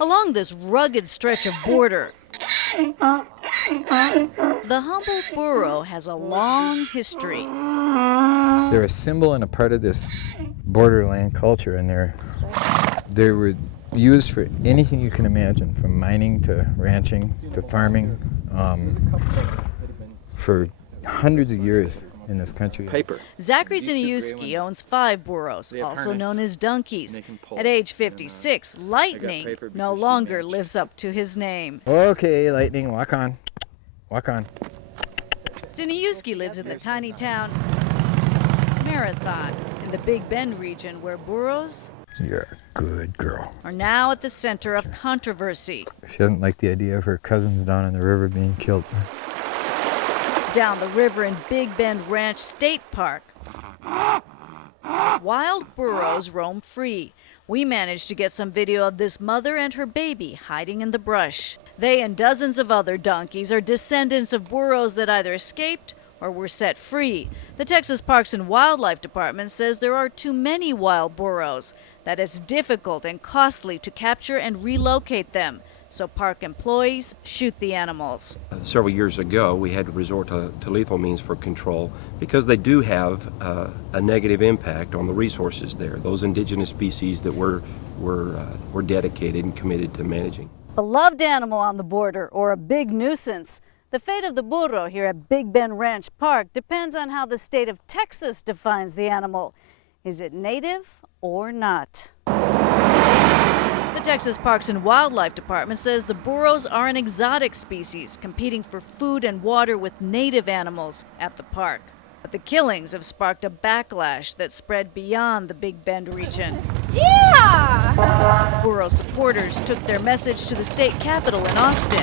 Along this rugged stretch of border, the humble burro has a long history. They're a symbol and a part of this borderland culture, and they were used for anything you can imagine, from mining to ranching to farming, for hundreds of years in this country. Zachary Ziniuski owns 5 burros, also known as donkeys. At age 56, Lightning no longer lives up to his name. Okay, Lightning, walk on. Walk on. Ziniuski lives in the tiny town Marathon in the Big Bend region, where burros You're a good girl. are now at the center of controversy. She doesn't like the idea of her cousins down in the river being killed. Down the river in Big Bend Ranch State Park, wild burros roam free. We managed to get some video of this mother and her baby hiding in the brush. They and dozens of other donkeys are descendants of burros that either escaped or were set free. The Texas Parks and Wildlife Department says there are too many wild burros, that it's difficult and costly to capture and relocate them. So park employees shoot the animals. Several years ago, we had to resort to lethal means for control because they do have a negative impact on the resources there, those indigenous species that we're dedicated and committed to managing. Beloved animal on the border, or a big nuisance. The fate of the burro here at Big Bend Ranch Park depends on how the state of Texas defines the animal. Is it native or not? The Texas Parks and Wildlife Department says the burros are an exotic species, competing for food and water with native animals at the park. But the killings have sparked a backlash that spread beyond the Big Bend region. Yeah! Burro supporters took their message to the state capitol in Austin.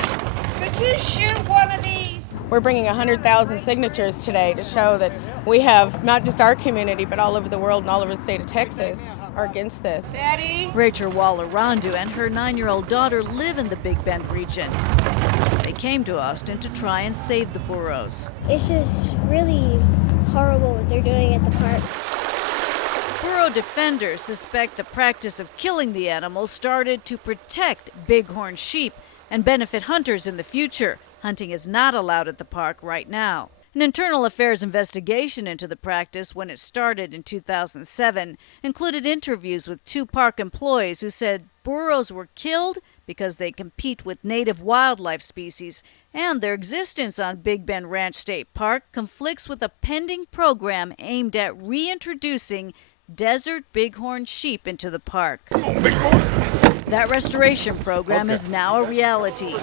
Could you shoot one of these? We're bringing 100,000 signatures today to show that we have not just our community, but all over the world and all over the state of Texas are against this. Daddy? Rachel Waller-Rondu and her 9-year-old daughter live in the Big Bend region. They came to Austin to try and save the burros. It's just really horrible what they're doing at the park. Burro defenders suspect the practice of killing the animals started to protect bighorn sheep and benefit hunters in the future. Hunting is not allowed at the park right now. An internal affairs investigation into the practice when it started in 2007 included interviews with 2 park employees who said burros were killed because they compete with native wildlife species, and their existence on Big Bend Ranch State Park conflicts with a pending program aimed at reintroducing desert bighorn sheep into the park. That restoration program is now a reality.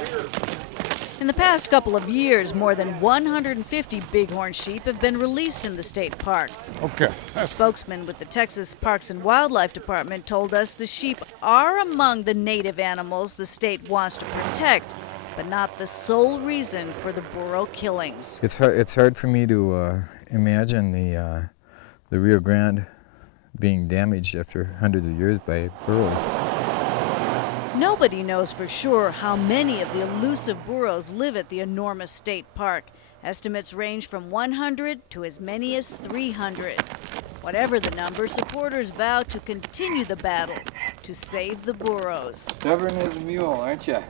In the past couple of years, more than 150 bighorn sheep have been released in the state park. A spokesman with the Texas Parks and Wildlife Department told us the sheep are among the native animals the state wants to protect, but not the sole reason for the burro killings. It's hard for me to imagine the Rio Grande being damaged after hundreds of years by burros. Nobody knows for sure how many of the elusive burros live at the enormous state park. Estimates range from 100 to as many as 300. Whatever the number, supporters vow to continue the battle to save the burros. Stubborn as a mule, aren't you?